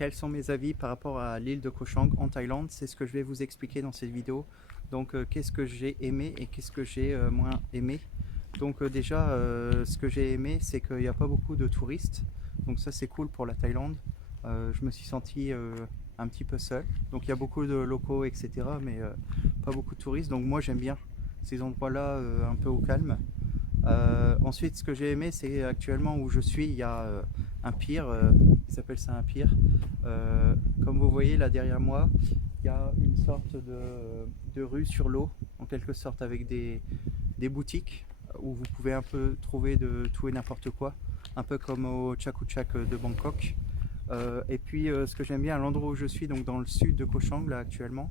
quels sont mes avis par rapport à l'île de Koh Chang en Thaïlande. C'est ce que je vais vous expliquer dans cette vidéo. Donc qu'est-ce que j'ai aimé et qu'est-ce que j'ai moins aimé. Donc déjà ce que j'ai aimé, c'est qu'il n'y a pas beaucoup de touristes, donc ça c'est cool pour la Thaïlande. Je me suis senti un petit peu seul, donc il y a beaucoup de locaux etc, mais pas beaucoup de touristes, donc moi j'aime bien ces endroits là un peu au calme. Ensuite, ce que j'ai aimé, c'est actuellement où je suis, il y a un pier, ils appellent ça un pier. Comme vous voyez là derrière moi, il y a une sorte de rue sur l'eau, en quelque sorte, avec des boutiques où vous pouvez un peu trouver de tout et n'importe quoi, un peu comme au Chatuchak de Bangkok. Et puis ce que j'aime bien à l'endroit où je suis, donc dans le sud de Koh Chang là actuellement,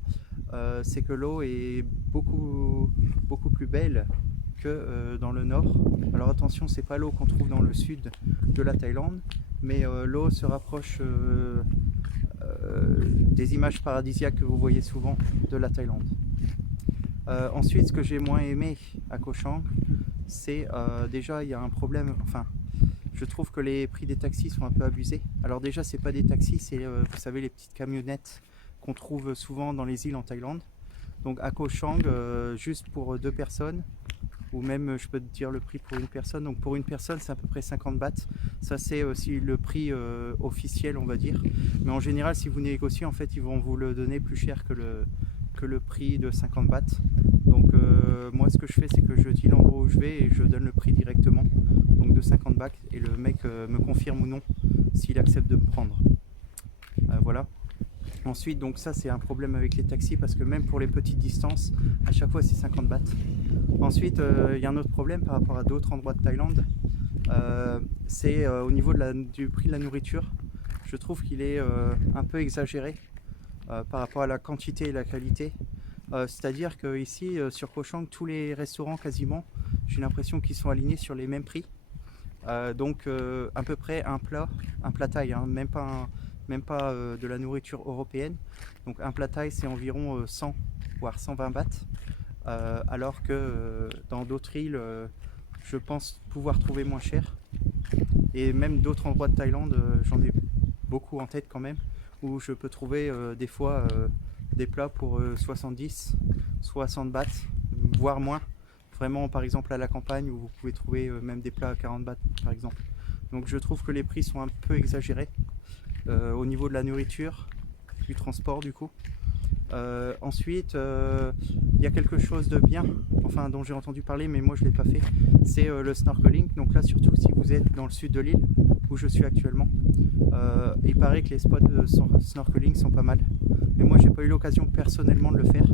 c'est que l'eau est beaucoup plus belle que dans le nord. Alors attention, c'est pas l'eau qu'on trouve dans le sud de la Thaïlande, mais l'eau se rapproche des images paradisiaques que vous voyez souvent de la Thaïlande. Ensuite, ce que j'ai moins aimé à Koh Chang, c'est déjà il y a un problème, enfin je trouve que les prix des taxis sont un peu abusés. Alors déjà c'est pas des taxis, c'est vous savez les petites camionnettes qu'on trouve souvent dans les îles en Thaïlande. Donc à Koh Chang, juste pour deux personnes, ou même je peux te dire le prix pour une personne, donc pour une personne c'est à peu près 50 bahts. Ça c'est aussi le prix officiel on va dire, mais en général si vous négociez en fait ils vont vous le donner plus cher que le prix de 50 bahts. Donc moi ce que je fais c'est que je dis l'endroit où je vais et je donne le prix directement, donc de 50 bahts, et le mec me confirme ou non s'il accepte de me prendre. Voilà. Ensuite, donc ça c'est un problème avec les taxis parce que même pour les petites distances, à chaque fois c'est 50 bahts. Ensuite, il y a un autre problème par rapport à d'autres endroits de Thaïlande, c'est au niveau du prix de la nourriture. Je trouve qu'il est un peu exagéré par rapport à la quantité et la qualité. C'est-à-dire qu'ici, sur Koh Chang, tous les restaurants quasiment, j'ai l'impression qu'ils sont alignés sur les mêmes prix. Donc à peu près un plat thaï, hein, même pas de la nourriture européenne. Donc un plat thaï c'est environ 100 voire 120 bahts, alors que dans d'autres îles je pense pouvoir trouver moins cher, et même d'autres endroits de Thaïlande, j'en ai beaucoup en tête quand même, où je peux trouver des fois des plats pour 70, 60 bahts, voire moins. Vraiment par exemple à la campagne où vous pouvez trouver même des plats à 40 bahts par exemple. Donc je trouve que les prix sont un peu exagérés au niveau de la nourriture, du transport du coup. Ensuite il y a quelque chose de bien, enfin dont j'ai entendu parler mais moi je l'ai pas fait, c'est le snorkeling. Donc là surtout si vous êtes dans le sud de l'île où je suis actuellement, il paraît que les spots de snorkeling sont pas mal, mais moi j'ai pas eu l'occasion personnellement de le faire.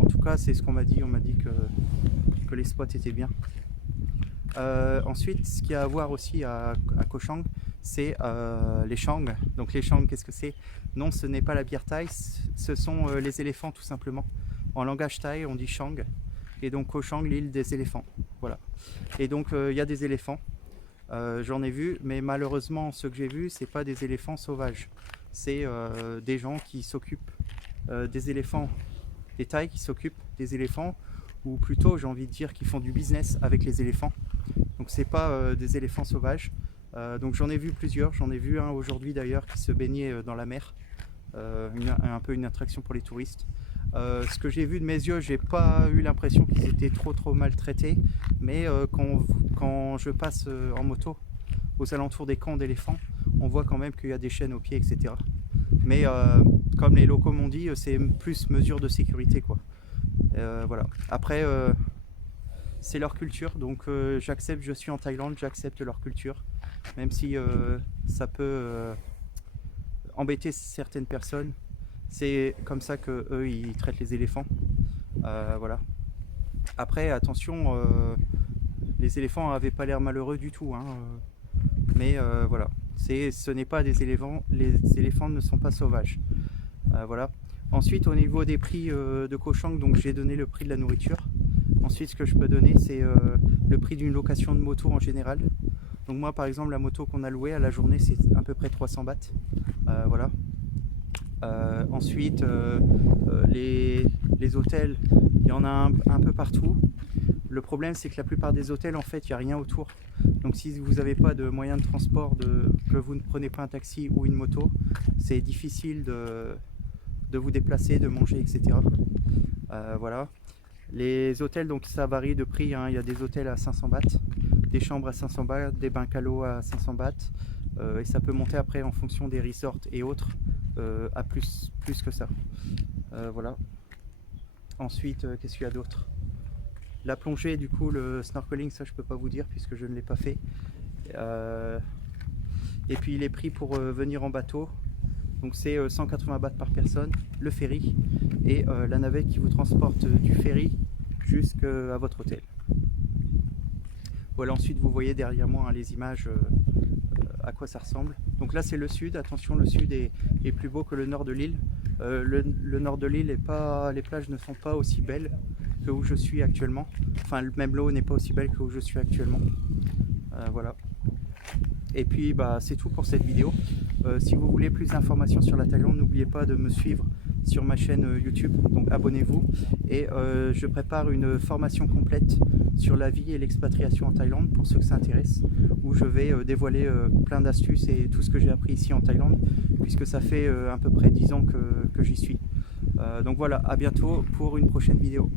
En tout cas c'est ce qu'on m'a dit, on m'a dit que les spots étaient bien. Ensuite ce qu'il y a à voir aussi à Koh Chang, c'est les Chang. Donc les Chang, qu'est-ce que c'est? Non, ce n'est pas la bière thaï, ce sont les éléphants tout simplement. En langage thaï on dit Chang, et donc Koh Chang, l'île des éléphants. Voilà. Et donc il y a des éléphants, j'en ai vu, mais malheureusement ceux que j'ai vus c'est pas des éléphants sauvages, c'est des gens qui s'occupent des éléphants, des Thaïs qui s'occupent des éléphants, ou plutôt j'ai envie de dire qu'ils font du business avec les éléphants. Donc c'est pas des éléphants sauvages. Donc j'en ai vu plusieurs, j'en ai vu un aujourd'hui d'ailleurs qui se baignait dans la mer, un peu une attraction pour les touristes. Ce que j'ai vu de mes yeux, j'ai pas eu l'impression qu'ils étaient trop maltraités, mais quand je passe en moto aux alentours des camps d'éléphants, on voit quand même qu'il y a des chaînes aux pieds etc. Mais comme les locaux m'ont dit, c'est plus mesure de sécurité quoi. Voilà. Après c'est leur culture, donc j'accepte, je suis en Thaïlande, j'accepte leur culture, même si ça peut embêter certaines personnes. C'est comme ça que eux ils traitent les éléphants. Voilà. Après attention, les éléphants avaient pas l'air malheureux du tout, hein, mais voilà, ce n'est pas des éléphants, les éléphants ne sont pas sauvages. Voilà. Ensuite au niveau des prix de Koh Chang, donc j'ai donné le prix de la nourriture. Ensuite ce que je peux donner c'est le prix d'une location de moto en général. Donc moi par exemple la moto qu'on a louée à la journée c'est à peu près 300 bahts. Voilà. Ensuite les hôtels, il y en a un peu partout. Le problème c'est que la plupart des hôtels en fait il n'y a rien autour. Donc si vous n'avez pas de moyen de transport, que vous ne prenez pas un taxi ou une moto, c'est difficile de vous déplacer, de manger, etc. Voilà. Les hôtels, donc ça varie de prix, hein. Il y a des hôtels à 500 bahts, des chambres à 500 bahts, des bains calots à 500 bahts, et ça peut monter après en fonction des resorts et autres à plus que ça. Voilà. Ensuite, qu'est-ce qu'il y a d'autre? La plongée, du coup, le snorkeling, ça je peux pas vous dire puisque je ne l'ai pas fait. Et puis les prix pour venir en bateau, donc c'est 180 bahts par personne, le ferry et la navette qui vous transporte du ferry jusqu'à votre hôtel. Voilà, ensuite vous voyez derrière moi, hein, les images à quoi ça ressemble. Donc là c'est le sud, attention, le sud est plus beau que le nord de l'île. Le nord de l'île, les plages ne sont pas aussi belles que où je suis actuellement. Enfin, même l'eau n'est pas aussi belle que où je suis actuellement. Voilà. Et puis bah, c'est tout pour cette vidéo. Si vous voulez plus d'informations sur la Thaïlande, n'oubliez pas de me suivre sur ma chaîne YouTube, donc abonnez-vous. Et je prépare une formation complète sur la vie et l'expatriation en Thaïlande pour ceux que ça intéresse, où je vais dévoiler plein d'astuces et tout ce que j'ai appris ici en Thaïlande, puisque ça fait à peu près 10 ans que j'y suis. Donc voilà, à bientôt pour une prochaine vidéo.